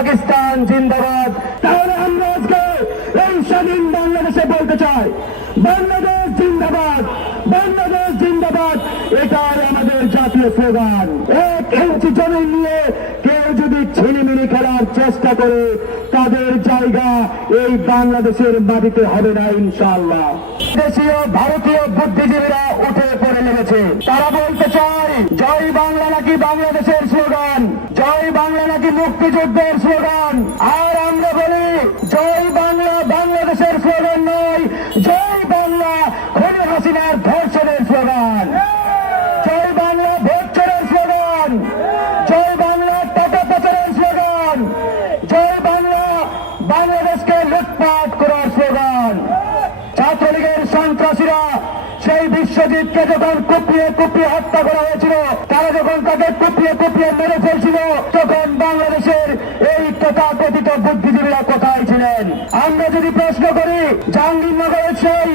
পাকিস্তান জিন্দাবাদ। তাহলে আমরা আজকে এই স্বাধীন বাংলাদেশে বলতে চাই, বাংলাদেশ জিন্দাবাদ, বাংলাদেশ জিন্দাবাদ। এটাই আমাদের জাতীয় স্লোগান। 1 ইঞ্চি জমি নিয়ে কেউ যদি ছিনিমিনি খেলার চেষ্টা করে, তাদের জায়গা এই বাংলাদেশের মাটিতে হবে না ইনশাআল্লাহ। দেশীয় ভারতীয় বুদ্ধিজীবীরা উঠে পড়ে লেগেছে। তারা বলতে চায় জয় বাংলা নাকি বাংলাদেশের স্লোগান, জয় বাংলা নাকি মুক্তিযুদ্ধের স্লোগান। আর আমরা বলি জয় বাংলা বাংলাদেশের স্লোগান নয়, জয় বাংলা খুনি হাসিনার ধর্ষণের স্লোগান, জয় বাংলা ভোট চোরের স্লোগান, জয় বাংলা টাকা পাচারের স্লোগান, জয় বাংলা বাংলাদেশকে লুটপাট করার স্লোগান। ছাত্রলীগের সন্ত্রাসীরা সেই বিশ্বজিৎকে যখন কুপিয়ে কুপিয়ে হত্যা করা হয়েছিল, তারা যখন তাকে কুপিয়ে কুপিয়ে মেরে ফেলছিল, তখন বাংলাদেশের এই তথাকথিত বুদ্ধিজীবীরা কোথায় ছিলেন? আমরা যদি প্রশ্ন করি, জাহাঙ্গীরনগরের সেই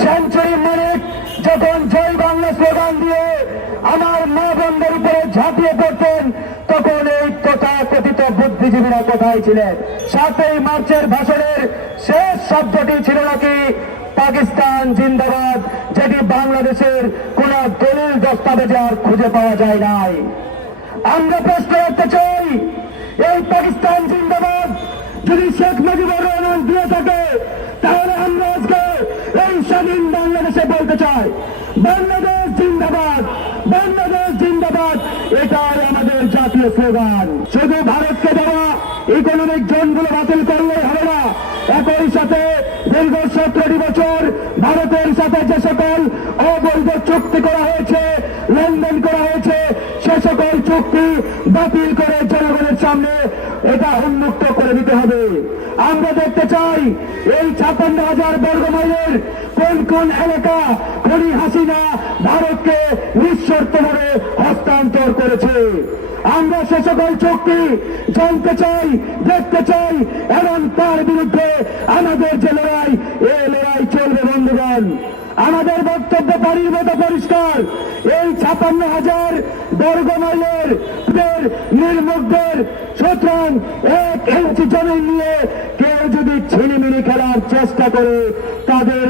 সেঞ্চুরি মানিক যখন জয় বাংলা স্লোগান দিয়ে আমার মা বোনদের উপরে ঝাঁপিয়ে পড়তেন, তখন এই তথাকথিত বুদ্ধিজীবীরা কোথায় ছিলেন? 7ই মার্চের ভাষণের শেষ শব্দটি ছিল নাকি পাকিস্তান জিন্দাবাদ, যেটি বাংলাদেশের কোন দলিল দস্তাবেজে আর খুঁজে পাওয়া যায় নাই। আমরা প্রশ্ন করতে চাই, এই পাকিস্তান জিন্দাবাদ যদি শেখ মুজিবুর রহমান দিয়ে থাকে, তাহলে আমরা আজকে এই স্বাধীন বাংলাদেশে বলতে চাই, বাংলাদেশ জিন্দাবাদ, বাংলাদেশ জিন্দাবাদ। এটাই আমাদের জাতীয় স্লোগান। শুধু ভারতকে দেওয়া ইকোনমিক জোনগুলো বাতিল করলেই হবে না, একই সাথে দীর্ঘ 17টি বছর ভারতের সাথে যে সকল অবৈধ চুক্তি করা হয়েছে, লেনদেন করা হয়েছে, সে সকল চুক্তি বাতিল করে জনগণের সামনে এটা উন্মুক্ত করে দিতে হবে। আমরা দেখতে চাই এই 56,000 বর্গ মাইলের কোন কোন এলাকা খুনি হাসিনা ভারতকে নিঃশর্তভাবে হস্তান্তর করেছে। আমরা সে সকল চুক্তি জানতে চাই, দেখতে চাই, এবং তার বিরুদ্ধে আমাদের যে লড়াই, এই লড়াই চলবে বন্ধুগণ। আমাদের বক্তব্য পানির মতো পরিষ্কার। এই 56,000 বর্গ মাইলের নির্মুখদের, সুতরাং 1 ইঞ্চি জমি নিয়ে কেউ যদি ছিনিমিনি খেলার চেষ্টা করে, তাদের